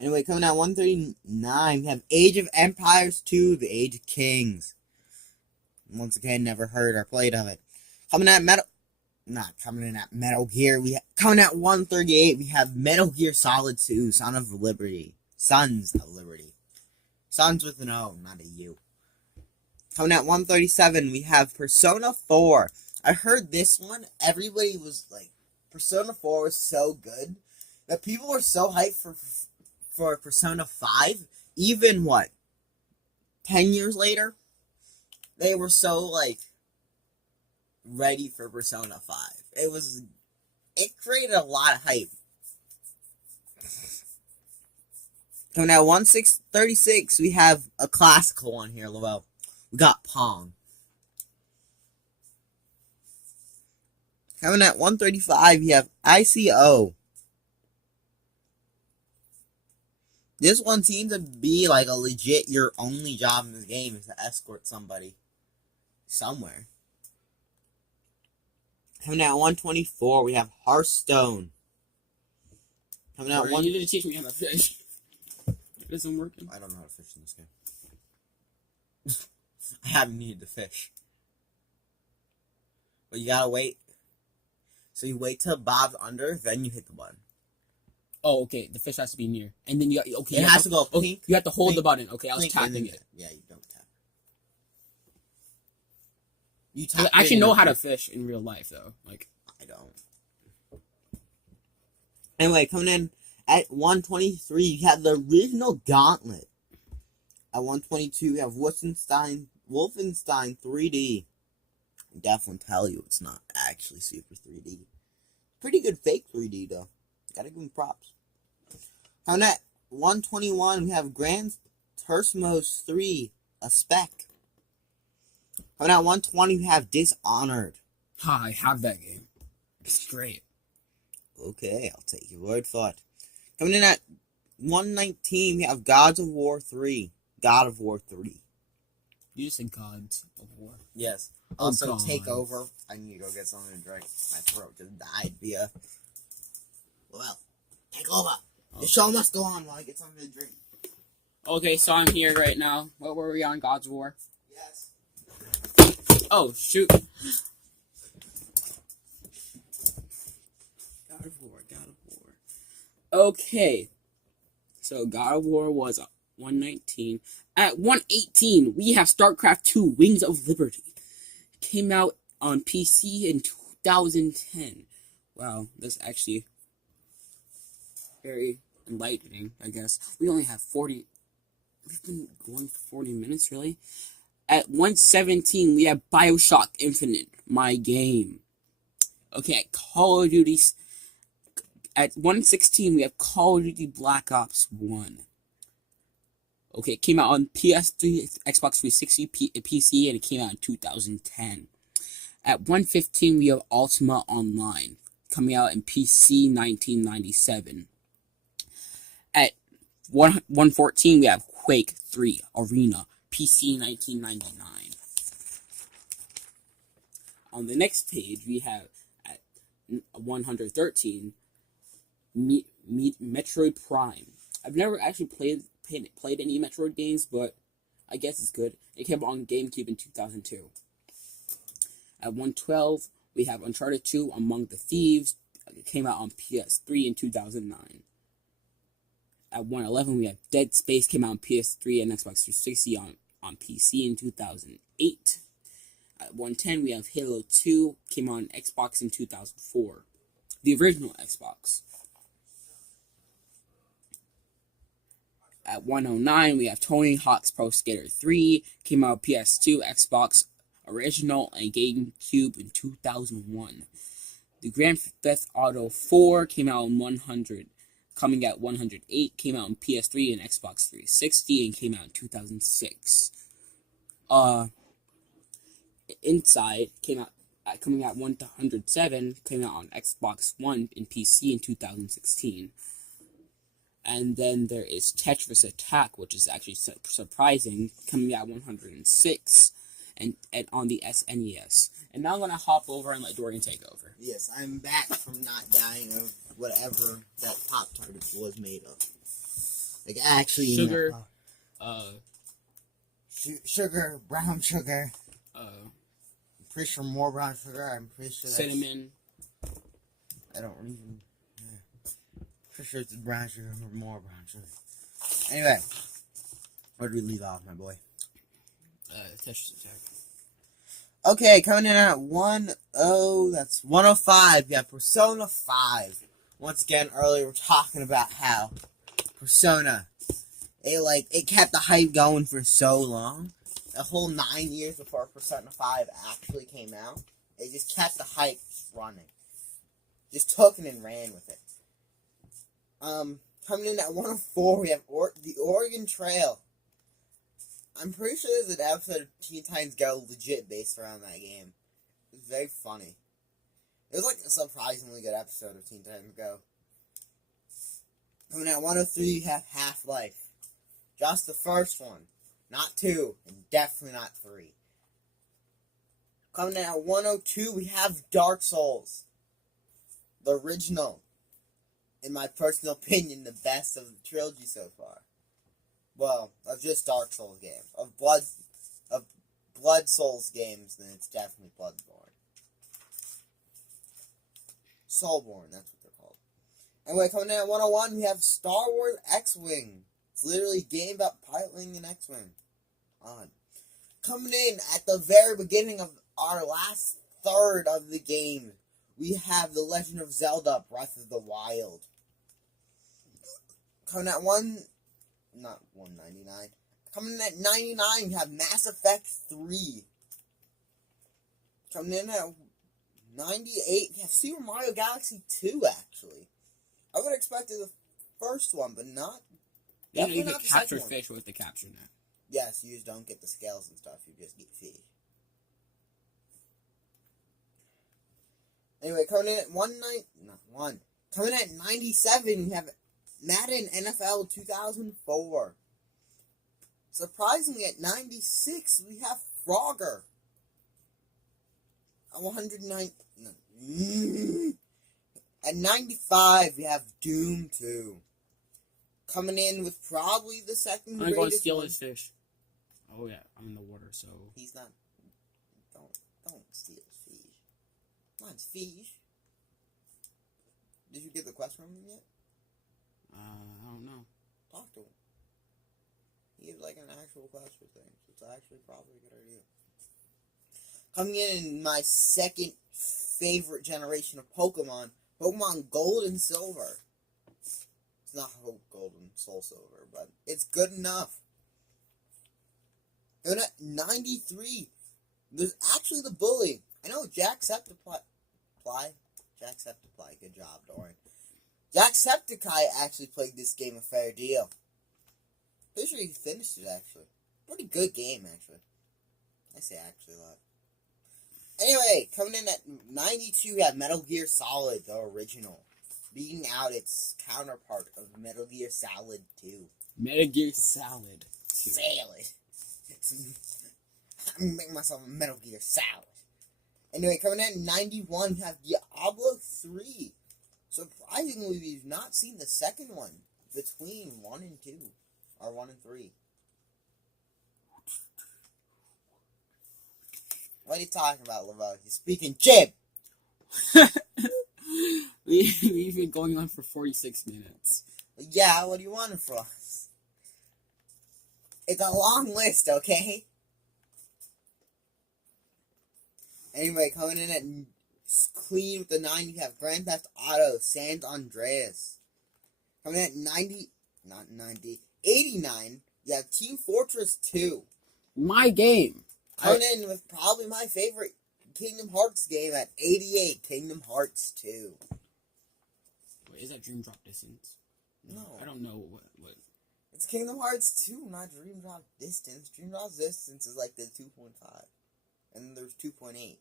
Anyway, coming out 139, we have Age of Empires 2, The Age of Kings. Once again, never heard or played of it. Coming at Metal Gear. Coming at 138, we have Metal Gear Solid 2, Sons of Liberty. Sons with an O, not a U. Coming at 137, we have Persona 4. I heard this one, everybody was like, Persona 4 was so good that people were so hyped for Persona 5. Even 10 years later, they were so ready for Persona 5. It created a lot of hype. Coming at 136, we have a classical one here, Lavelle. We got Pong. Coming at 135, you have ICO. This one seems to be a legit, your only job in this game is to escort somebody somewhere. Coming out 124, we have Hearthstone. Coming out You need to teach me how to fish. It isn't working. I don't know how to fish in this game. I haven't needed to fish. But you gotta wait. So you wait till Bob's under, then you hit the button. Oh, okay. The fish has to be near, and then it has to go pink. You have to hold pink, the button. Okay, I was tapping it. Yeah, you don't tap. You tap. I actually know how to fish in real life, though. I don't. Anyway, coming in at 123, you have the original Gauntlet. At 122, we have Wolfenstein 3D. I definitely tell you it's not actually super 3D. Pretty good fake 3D, though. Gotta give him props. On at 121, we have Gran Turismo 3, a spec. On at 120, we have Dishonored. I have that game. It's great. Okay, I'll take your word for it. Coming in at 119, we have Gods of War 3. God of War 3. You just said Gods of War. Yes. Oh, Also, God. Take Over. I need to go get something to drink. My throat just died via. Well, take over. The show must go on while I get something to drink. Okay, so I'm here right now. What were we on? Gods of War? Yes. Oh, shoot. God of War, God of War. Okay. So God of War was 119. At 118, we have StarCraft 2, Wings of Liberty. Came out on PC in 2010. Wow, that's actually very enlightening, I guess. We only have 40... We've been going for 40 minutes, really? At 117, we have Bioshock Infinite, my game. Okay, at Call of Duty... At 116, we have Call of Duty Black Ops 1. Okay, it came out on PS3, Xbox 360, PC, and it came out in 2010. At 115, we have Ultima Online, coming out in PC 1997. At 114, we have Quake 3 Arena, PC 1999. On the next page, we have at 113, Metroid Prime. I've never actually played any Metroid games, but I guess it's good. It came out on GameCube in 2002. At 112, we have Uncharted 2 Among the Thieves. It came out on PS3 in 2009. At 111, we have Dead Space. Came out on PS3 and Xbox 360 on PC in 2008. At 110, we have Halo 2. Came out on Xbox in 2004. The original Xbox. At 109, we have Tony Hawk's Pro Skater 3. Came out on PS2, Xbox Original, and GameCube in 2001. The Grand Theft Auto 4 came out on 100. Coming at 108, came out on PS3 and Xbox 360, and came out in 2006. Inside coming out 107, came out on Xbox One and PC in 2016. And then there is Tetris Attack, which is actually surprising, coming out 106 and on the SNES. And now I'm going to hop over and let Dorian take over. Yes, I'm back from not dying of whatever that Pop-Tart was made of. Like, actually... Sugar. Sugar, brown sugar. I'm pretty sure more brown sugar. I'm pretty sure that's... Cinnamon. I don't even... Pretty sure it's brown sugar or more brown sugar. Anyway, where did we leave off, my boy? Tetris Attack. Okay, coming in at 105. We have Persona 5. Once again, earlier we were talking about how Persona, it kept the hype going for so long. A whole 9 years before Persona 5 actually came out. It just kept the hype running. Just took it and ran with it. Coming in at 104, we have the Oregon Trail. I'm pretty sure there's an episode of Teen Titans Go legit based around that game. It's very funny. It was like a surprisingly good episode of Teen Titans Go. Coming in at 103, you have Half-Life. Just the first one. Not 2, and definitely not 3. Coming in at 102, we have Dark Souls. The original. In my personal opinion, the best of the trilogy so far. Well, of just Dark Souls games. Of Blood Souls games, then it's definitely Bloodborne. Soulborne, that's what they're called. Anyway, coming in at 101, we have Star Wars X-Wing. It's literally a game about piloting an X-Wing. Coming in at the very beginning of our last third of the game, we have The Legend of Zelda Breath of the Wild. Coming at 199. Coming in at 99, we have Mass Effect 3. Coming in at 98, we have Super Mario Galaxy 2, actually. I would have expected the first one, but not. You get capture fish with the capture net. Yes, you just don't get the scales and stuff, you just get fish. Anyway, coming in at Coming in at 97, we have Madden NFL 2004. Surprisingly, at 96, we have Frogger. At 109... At 95, we have Doom 2. Coming in with probably the second I'm going to steal one. his fish. Oh yeah, I'm in the water, so... He's not... Don't steal his fish. Mine's fish. Did you get the quest from him yet? I don't know. Talk to him. He has like an actual quest for things. It's actually probably a good idea. Coming in my second favorite generation of Pokemon, Pokemon Gold and Silver. It's not Gold and Soul Silver, but it's good enough. And at 93, there's actually the bully. I know Jacksepticeye. Good job, Dorian. Jacksepticeye actually played this game a fair deal. Pretty sure he finished it, actually. Pretty good game, actually. I say actually a lot. Anyway, coming in at 92, we have Metal Gear Solid, the original. Beating out its counterpart of Metal Gear Solid 2. Metal Gear Salad 2. Salad. I'm gonna make myself a Metal Gear Salad. Anyway, coming in at 91, we have Diablo 3. Surprisingly, we've not seen the second one between 1 and 2. Or 1 and 3. What are you talking about, Laveau? You're speaking jib! We've been going on for 46 minutes. Yeah, what do you want from us? It's a long list, okay? Anyway, coming in at clean with the 9, you have Grand Theft Auto San Andreas. Coming in at 89, you have Team Fortress 2. My game. Coming in with probably my favorite Kingdom Hearts game at 88, Kingdom Hearts 2. Wait, is that Dream Drop Distance? No. I don't know what. It's Kingdom Hearts 2, not Dream Drop Distance. Dream Drop Distance is like the 2.5. And there's 2.8.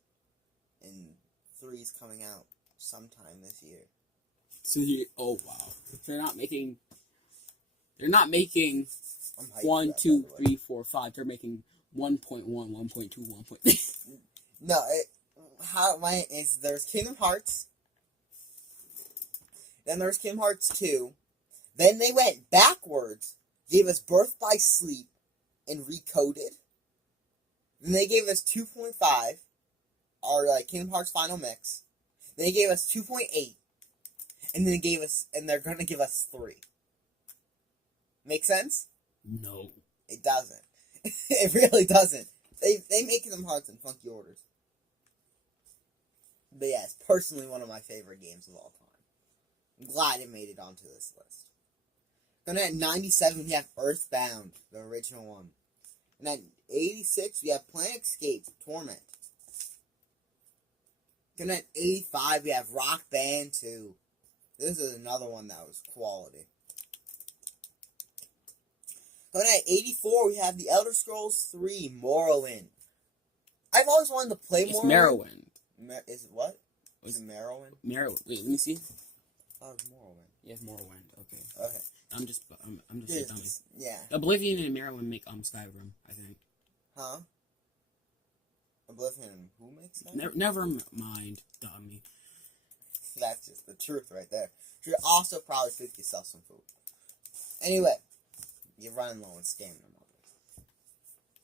And 3 is coming out sometime this year. So oh wow. They're not making 1, 2, 3, 4, 5. They're making 1.1, 1.2, 1.3. No, there's Kingdom Hearts. Then there's Kingdom Hearts 2. Then they went backwards, gave us Birth by Sleep, and recoded. Then they gave us 2.5, or like Kingdom Hearts Final Mix. Then they gave us 2.8, and then they're gonna give us 3. Make sense? No. It doesn't. It really doesn't. They make Kingdom Hearts in funky orders. But yeah, it's personally one of my favorite games of all time. I'm glad it made it onto this list. Then at 97, we have Earthbound, the original one. And at 86, we have Planescape Torment. Then at 85, we have Rock Band 2. This is another one that was quality. Then at 84, we have The Elder Scrolls 3 Morrowind. I've always wanted to play It's Morrowind. Morrowind. Is it what? Is it Morrowind? Morrowind. Wait, let me see. Oh, it's Morrowind. Yeah, Morrowind. Okay. Okay. I'm just a dummy. Yeah. Oblivion and Morrowind make Skyrim, I think. Huh? Oblivion, who makes that? Never mind, dummy. That's just the truth right there. You should also probably cook yourself some food. Anyway, you're running low on stamina.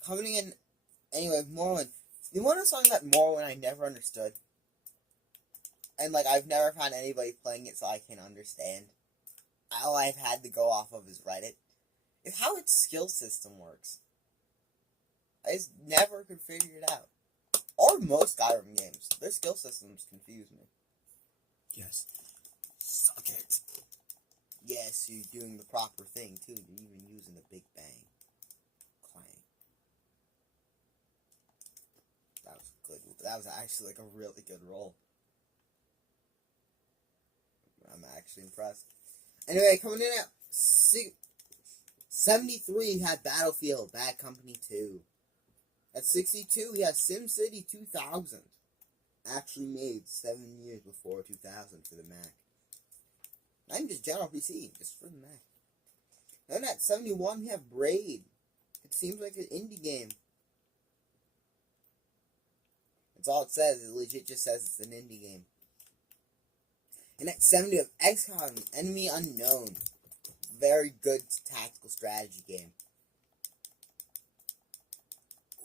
Coming in, anyway, Morrowind. You want to song that Morrowind I never understood? And, like, I've never found anybody playing it so I can understand. All I've had to go off of is Reddit. Is how its skill system works. I just never could figure it out. Or most Skyrim games. Their skill systems confuse me. Yes. Suck it. Yes, you're doing the proper thing, too. You're even using the Big Bang. Clang. That was good. That was actually, like, a really good roll. I'm actually impressed. Anyway, coming in at 73, we had Battlefield, Bad Company 2. At 62, we had SimCity 2000. Actually made 7 years before 2000 for the Mac. Not even just general PC, just for the Mac. Then at 71, we have Braid. It seems like an indie game. That's all it says. It legit just says it's an indie game. And at 70, we have XCOM, Enemy Unknown. Very good tactical strategy game.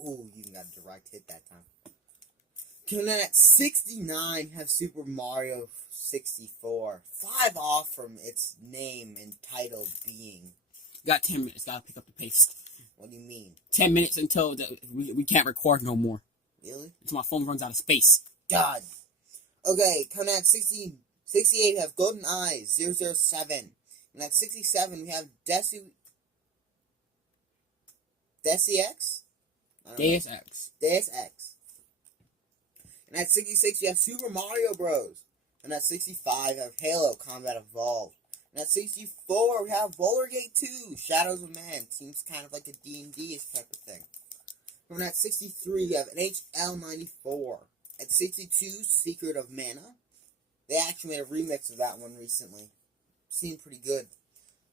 Ooh, you even got a direct hit that time. Coming in at 69, have Super Mario 64. 5 off from its name and title being. You got 10 minutes. Gotta pick up the pace. What do you mean? 10 minutes until we can't record no more. Really? Until my phone runs out of space. God. Okay, coming at 68, we have GoldenEye 007. And at 67, we have Deus Ex? Deus Ex. Deus Ex. And at 66, we have Super Mario Bros. And at 65, we have Halo Combat Evolved. And at 64, we have Boulder Gate 2, Shadows of Man. Seems kind of like a D&D type of thing. And at 63, we have NHL 94. At 62, Secret of Mana. They actually made a remix of that one recently. Seemed pretty good.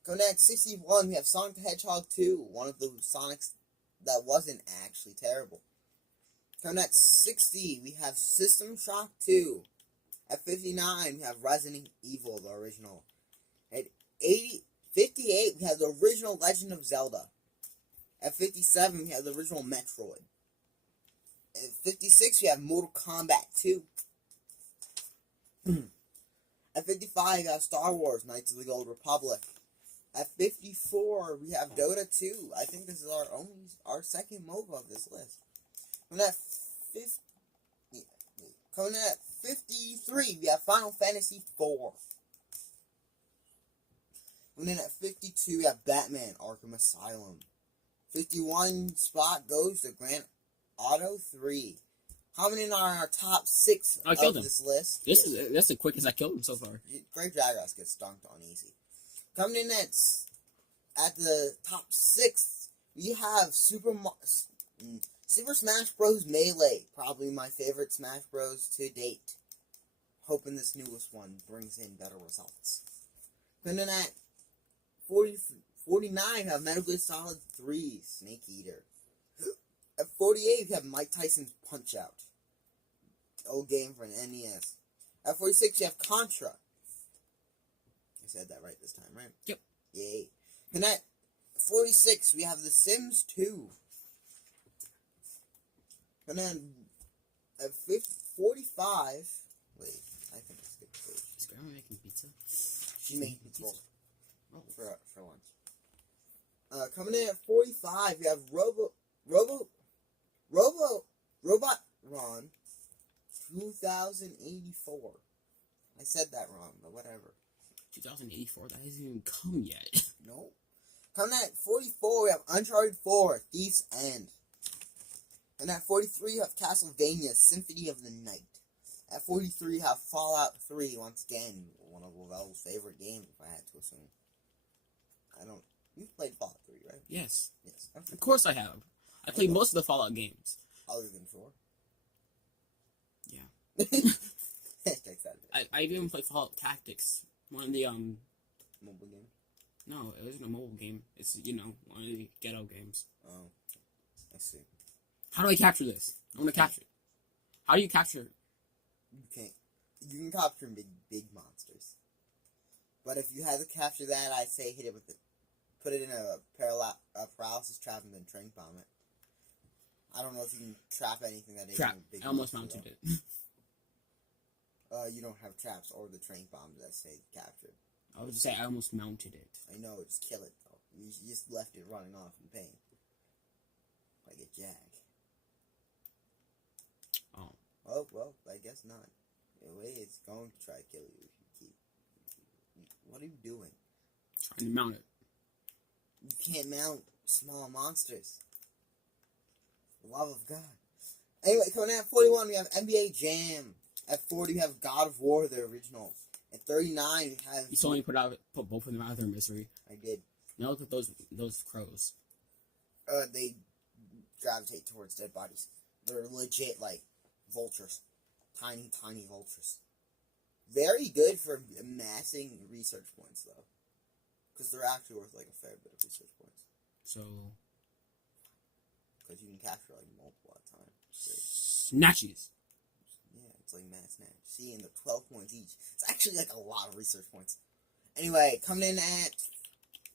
Coming at 61, we have Sonic the Hedgehog 2, one of the Sonics that wasn't actually terrible. Coming at 60, we have System Shock 2. At 59, we have Resident Evil, the original. At 58, we have the original Legend of Zelda. At 57, we have the original Metroid. At 56, we have Mortal Kombat 2. At 55, we have Star Wars, Knights of the Old Republic. At 54, we have Dota 2. I think this is our second MOBA of this list. Coming at 53, we have Final Fantasy 4. And then at 52, we have Batman Arkham Asylum. 51 spot goes to Grand Auto 3. Coming in on our top 6 of this list. That's the quickest I killed him so far. Great Dragos gets dunked on easy. Coming in at the top 6, we have Super Smash Bros. Melee. Probably my favorite Smash Bros. To date. Hoping this newest one brings in better results. Coming in at 49, we have Metal Gear Solid 3, Snake Eater. At 48, we have Mike Tyson's Punch-Out! Old game for an NES. At 46, you have Contra. I said that right this time, right? Yep. Yay. And at 46, we have The Sims 2. And then at 45, wait, I think I skipped a page. Is Grandma making pizza? She's making pizza. Oh, for lunch. Coming in at 45, we have Robot Ron 2084. I said that wrong, but whatever. 2084? That hasn't even come yet. Nope. Coming at 44, we have Uncharted 4, Thief's End. And at 43, you have Castlevania, Symphony of the Night. At 43, you have Fallout 3, once again, one of Lavelle's favorite games, if I had to assume. You've played Fallout 3, right? Yes. Yes. Of course I have. I played most of the Fallout games. Other than 4? Yeah. I even played Fallout Tactics. One of the, mobile game? No, it wasn't a mobile game. It's, one of the ghetto games. Oh. I see. How do I capture this? I want to capture it. How do you capture it? You can't. You can capture big monsters. But if you had to capture that, I'd say hit it with it. Put it in a paralysis trap and then train bomb it. I don't know if you can trap anything that isn't a big I almost monster, mounted though. it. You don't have traps or the train bombs that say captured. I would just say I almost mounted it. I know, just kill it though. You just left it running off in pain. Like a jag. Oh. Oh, well, I guess not. Anyway, it's going to try to kill you if you keep... What are you doing? Trying to mount it. You can't mount small monsters. For the love of God. Anyway, coming at 41, we have NBA Jam. At 40, we have God of War, the original. At 39, we have... You saw me put both of them out of their misery. I did. Now look at those crows. They gravitate towards dead bodies. They're legit, like, vultures. Tiny, tiny vultures. very good for amassing research points, though. Because they're actually worth, like, a fair bit of research points. So... Because you can capture, like, multiple at a time. Snatches. Yeah, it's like mass snatch. See, and they're 12 points each. It's actually, like, a lot of research points. Anyway, coming in at...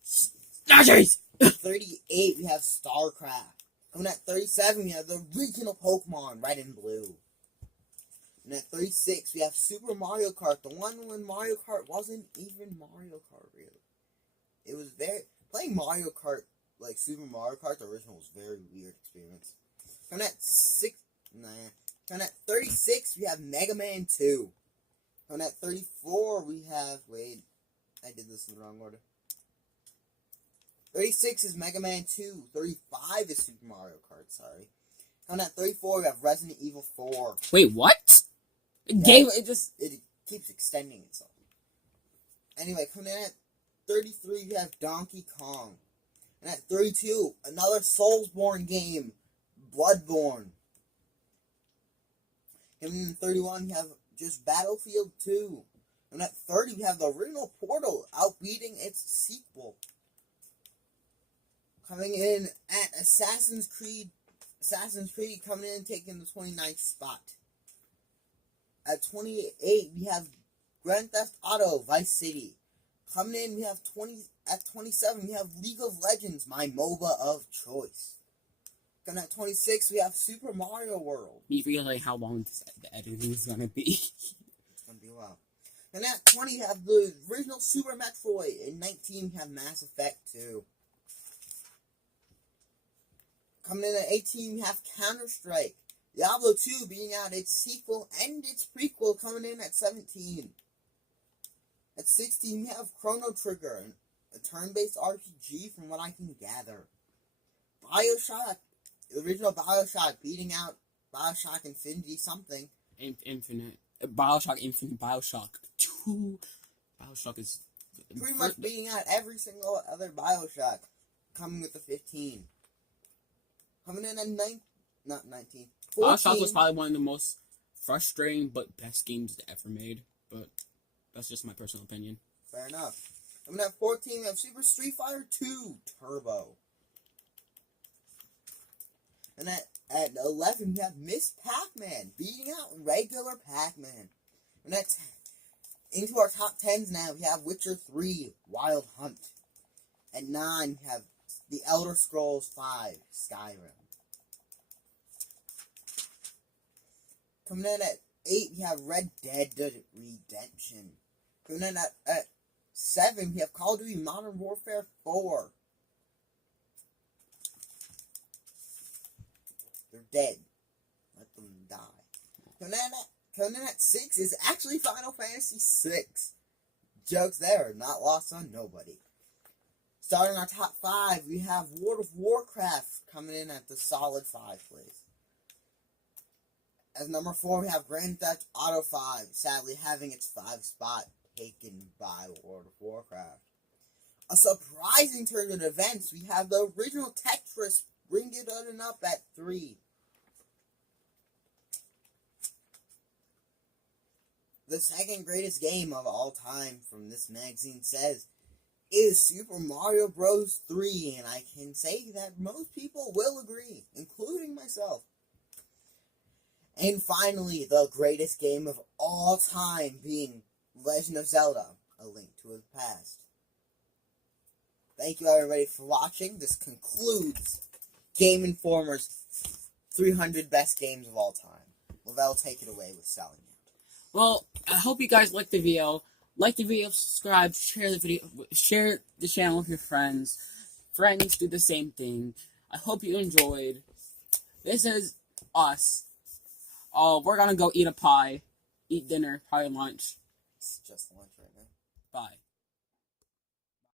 Snatches! 38, we have StarCraft. Coming at 37, we have the regional Pokemon, Red and Blue. And at 36, we have Super Mario Kart, the one when Mario Kart wasn't even Mario Kart, really. It was playing Mario Kart, like Super Mario Kart, the original, was a very weird experience. Coming at 36, we have Mega Man 2. Coming at 34, we have, wait, I did this in the wrong order. 36 is Mega Man 2. 35 is Super Mario Kart, sorry. Coming at 34, we have Resident Evil 4. Wait, what? It keeps extending itself. Anyway, coming in at 33, we have Donkey Kong. And at 32, another Soulsborne game, Bloodborne. And in 31, we have just Battlefield 2. And at 30, we have the original Portal, outbeating its sequel. Coming in at Assassin's Creed coming in and taking the 29th spot. At 28, we have Grand Theft Auto Vice City. Coming in, we have at 27, we have League of Legends, my MOBA of choice. Coming at 26, we have Super Mario World. You realize how long the editing is going to be. It's going to be a while. And at 20, you have the original Super Metroid. In 19, we have Mass Effect 2. Coming in at 18, we have Counter-Strike. Diablo 2 being out its sequel and its prequel, coming in at 17. At 16, we have Chrono Trigger, a turn-based RPG from what I can gather. Bioshock, the original Bioshock, beating out Bioshock Infinity something. Infinite. Bioshock Infinite, Bioshock 2. Bioshock is... pretty much beating out every single other Bioshock, coming with the 15. Coming in at 19. 14. Bioshock was probably one of the most frustrating but best games ever made. But that's just my personal opinion. Fair enough. Coming at 14, we have Super Street Fighter 2 Turbo. And at 11, we have Miss Pac-Man beating out regular Pac-Man. And that's into our top 10s now. We have Witcher 3 Wild Hunt. At 9, we have The Elder Scrolls 5 Skyrim. Coming in at 8, we have Red Dead Redemption. Coming in at 7, we have Call of Duty Modern Warfare 4. They're dead. Let them die. Coming in at 6 is actually Final Fantasy 6. Jokes there, not lost on nobody. Starting our top 5, we have World of Warcraft coming in at the solid 5 place. As number 4, we have Grand Theft Auto 5, sadly having its 5 spot taken by World of Warcraft. A surprising turn of events, we have the original Tetris bringing it up at 3. The second greatest game of all time from this magazine says is Super Mario Bros. 3, and I can say that most people will agree, including myself. And finally, the greatest game of all time being Legend of Zelda, A Link to the Past. Thank you everybody for watching. This concludes Game Informer's 300 best games of all time. Well, that'll take it away with selling it. Well, I hope you guys liked the video. Like the video, subscribe, share the video, share the channel with your friends. Friends do the same thing. I hope you enjoyed. This is us. We're gonna go eat a pie, eat dinner, probably lunch. It's just lunch right now. Bye.